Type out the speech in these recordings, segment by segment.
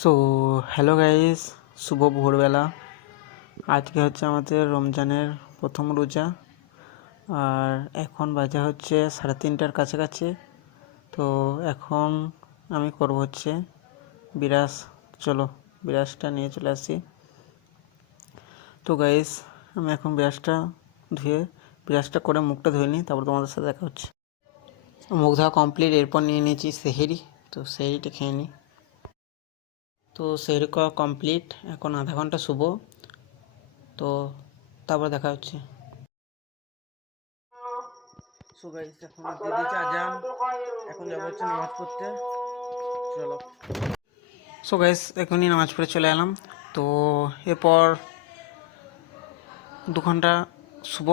So hello guys, শুভ ভোরবেলা। আজকে হচ্ছে আমাদের রমজানের প্রথম রোজা। আর এখন বাজে হচ্ছে 3:30টার কাছাকাছি। তো এখন আমি করব হচ্ছে বিরাস। চলো বিরাসটা নিয়ে চলে আসি। তো গাইস, আমি এখন বিরাসটা করে মুখটা ধুয়ে নিই, তারপর তোমাদের সাথে দেখা হচ্ছে। মুখ ধোয়া কমপ্লিট, এরপর নিয়ে নিয়েছি সেহেরি। তো সেহেরিটা খেয়ে নিই। তো সেহেরি করা কমপ্লিট, এখন আধা ঘন্টা শুভ। তো তারপর দেখা হচ্ছে। সো গাইস, এখন দিয়ে দিয়েছে আজান, এখন যাবো হচ্ছে নামাজ পড়তে। চলো। সো গাইস, এখনই নামাজ পড়ে চলে এলাম। তো এরপর 2 ঘন্টা শুভ,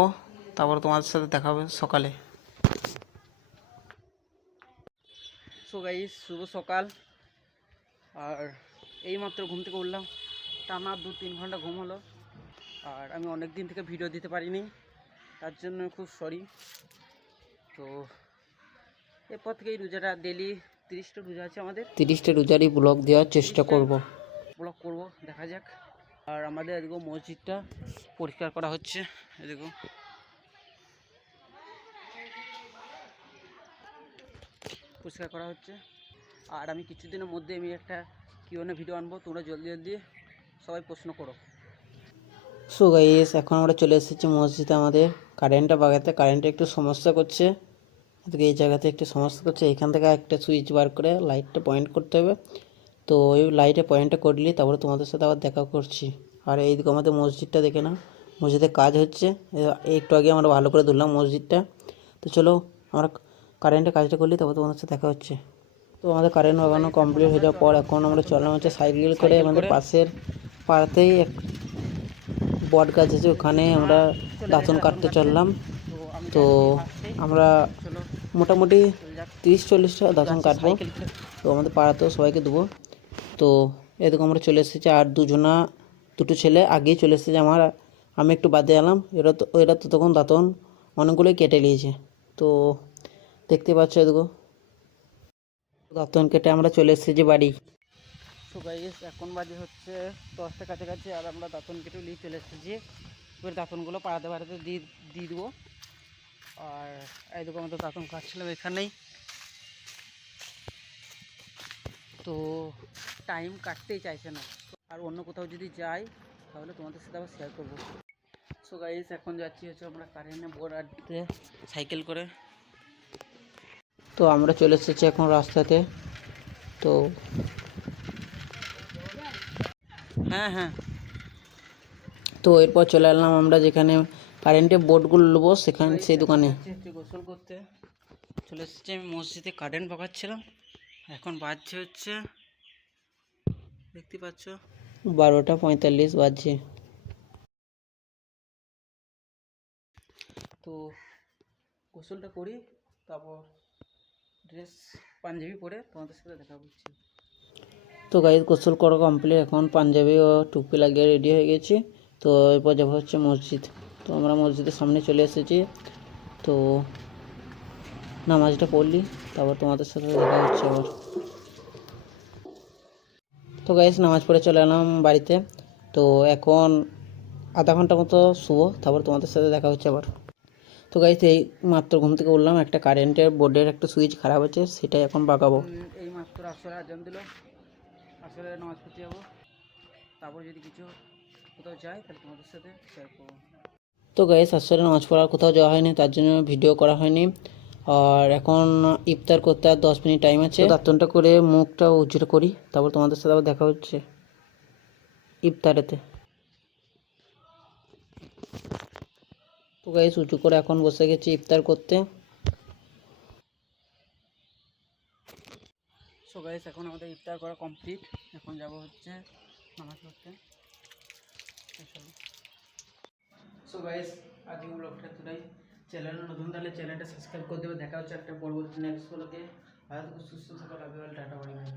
তারপর তোমাদের সাথে দেখা হবে সকালে। সো গাইস, শুভ সকাল। আর এইমাত্র ঘুম থেকে উঠলাম, টানা 2-3 ঘন্টা ঘুম হলো। আর আমি অনেক দিন থেকে ভিডিও দিতে পারিনি, তার জন্য খুব সরি। তো এরপর থেকে এই রোজাটা ডেলি 30টা রোজা আছে আমাদের, 30টা রোজারই ব্লগ দেওয়ার চেষ্টা করব। দেখা যাক। আর আমাদের এদিকে মসজিদটা পরিষ্কার করা হচ্ছে, এদিকে পরিষ্কার করা হচ্ছে। আর আমি কিছুদিনের মধ্যে আমি একটা কিউএনএ ভিডিও আনবো, তোমরা জলদি জলদি সবাই প্রশ্ন করো। সো গাইস, এখন আমরা চলে এসেছি মসজিদে। আমাদের কারেন্টটা বাগাতে কারেন্টে একটু সমস্যা করছে। এদিকে এই জায়গাতে একটু সমস্যা করছে, এখান থেকে একটা সুইচ বার করে লাইটটা পয়েন্ট করতে হবে। তো ওই লাইটে পয়েন্টটা করলি তারপরে তোমাদের সাথে আবার দেখা করছি। আর এইদিকে আমাদের মসজিদটা দেখে না, মসজিদে কাজ হচ্ছে। একটু আগে আমরা ভালো করে ধরলাম মসজিদটা। তো চলো, আমরা কারেন্টে কাজটা করলি, তারপর তোমাদের সাথে দেখা হচ্ছে। তো আমাদের কারেন্ট লাগানো কমপ্লিট হয়ে যাওয়ার পর এখন আমরা চললাম হচ্ছে সাইকেল করে। আমাদের পাশের পাড়াতেই এক বট গাছ আছে, ওখানে আমরা দাঁতন কাটতে চললাম। তো আমরা মোটামুটি 30-40টা দাঁতন কাটবো। তো আমাদের পাড়াতেও সবাইকে দেবো। তো এরকম আমরা চলে এসেছি। আর দুটো ছেলে আগেই চলে এসেছে, আমি একটু বাদে এলাম। এরা তো তখন দাঁতন অনেকগুলোই কেটে নিয়েছে। তো দেখতে পাচ্ছ, এদিকে দাঁতন কেটে আমরা চলে এসেছি বাড়ি। তো গাইস, এখন বাজে হচ্ছে 10টা কাছাকাছি, আর আমরা দাঁতন কেটে নিয়ে চলে এসেছি। এবার দাঁতনগুলো পাড়াতে দিয়ে দেবো। আর এইদিকে আমাদের দাঁতন কাটছিলাম এখানেই। তো টাইম কাটতেই চাইছে না। আর অন্য কোথাও যদি যাই তাহলে তোমাদের সাথে আবার শেয়ার করবো। সো গাইস, এখন যাচ্ছি হচ্ছে আমরা কারেন্টে বোর্ড আনতে সাইকেল করে। তো আমরা চলে এসেছি এখন রাস্তাতে। তো হ্যাঁ, তো এরপর চলে এলাম আমরা যেখানে কারেন্টের বোর্ডগুলো নেবো, সেই দোকানে। গোসল করতে চলে এসেছি আমি মসজিদে, কারেন্ট পাকাচ্ছিলাম। এখন বাজছে হচ্ছে, দেখতে পাচ্ছ, 12:45 বাজছে। তো গোসলটা করি, তারপর ড্রেস পাঞ্জাবি পরে তোমাদের সাথে দেখা করছি। তো গাইস, গোসল করা কমপ্লিট, এখন পাঞ্জাবি ও টুপি লাগিয়ে রেডি হয়ে গেছি। তো এরপর যাবো হচ্ছে মসজিদ। তো আমরা মসজিদের সামনে চলে এসেছি। তো নামাজটা পড়লি, তারপর তোমাদের সাথে দেখা হচ্ছে আবার। তো গাইস, নামাজ পড়ে চলে এলাম বাড়িতে। তো এখন আধা ঘন্টা মতো শুভ, তারপর তোমাদের সাথে দেখা হচ্ছে আবার। তো গাইস, এই মাত্র ঘুম থেকে উঠলাম, একটা কারেন্টের বোর্ডের একটা সুইচ খারাপ হচ্ছে, সেটাই এখন বাগাবো। এই মাত্র আসরে আজান দিল, আসরে নামাজ পড়তে যাবো। তারপর যদি কিছু কোথাও যাই তাহলে তোমাদের সাথে শেয়ার করবো। তো গাইস, আসরে নামাজ পড়ার কোথাও যাওয়া হয়নি, তার জন্য ভিডিও করা হয়নি। আর এখন ইফতার করতে আর 10 মিনিট টাইম আছে। দাঁতনটা করে মুখটা উজ্জ্বল করি, তারপর তোমাদের সাথে আবার দেখা হচ্ছে ইফতারেতে। তো গাইস, উঁচু করে এখন বসে গেছি ইফতার করতে। সো গাইস, এখন আমাদের ইফতার করা কমপ্লিট, এখন যাব হচ্ছে নামাজ পড়তে। সো গাইস, আজকে ব্লগটা এতটাই। চ্যানেল নতুন তাহলে চ্যানেলটা সাবস্ক্রাইব করে দেবে। দেখা হচ্ছে একটা পরবর্তী নেক্সট ব্লগে। ভালো থেকে সুস্থ থাকো, love you all, tata, bye by.